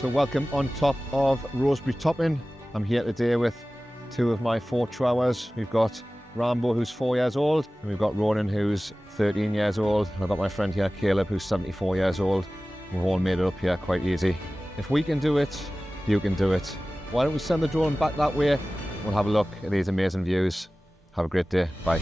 So welcome on top of Roseberry Topping. I'm here today with two of my 4 Chihuahuas. We've got Rambo, who's 4 years old, and we've got Ronan, who's 13 years old. And I've got my friend here, Caleb, who's 74 years old. We've all made it up here quite easy. If we can do it, you can do it. Why don't we send the drone back that way? We'll have a look at these amazing views. Have a great day. Bye.